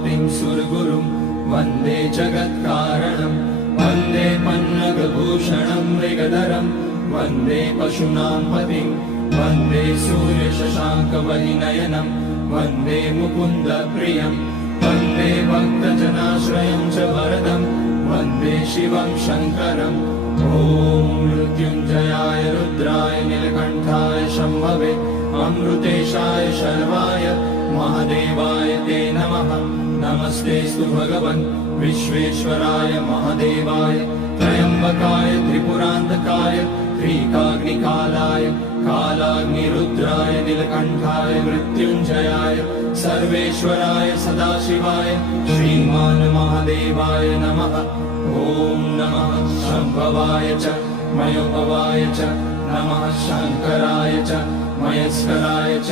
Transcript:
पतिं सुरगुरुं वन्दे जगत्कारणं वन्दे पन्नगभूषणं मृगधरं वन्दे पशूनां पतिं वन्दे सूर्यशशाङ्कवलिनयनं वन्दे मुकुन्दप्रियं वन्दे भक्तजनाश्रयं च वरदं वन्दे शिवं शङ्करम् ॐ मृत्युञ्जयाय रुद्राय नीलकण्ठाय शम्भवे अमृतेशाय शर्वाय महादेवाय ते नमः। नमस्तेऽस्तु भगवन् विश्वेश्वराय महादेवाय त्र्यम्बकाय त्रिपुरान्तकाय त्रिकाग्निकालाय कालाग्निरुद्राय नीलकण्ठाय मृत्युञ्जयाय सर्वेश्वराय सदाशिवाय श्रीमान् महादेवाय नमः। ॐ नमः शम्भवाय च मयोभवाय च नमः शङ्कराय च मयस्कराय च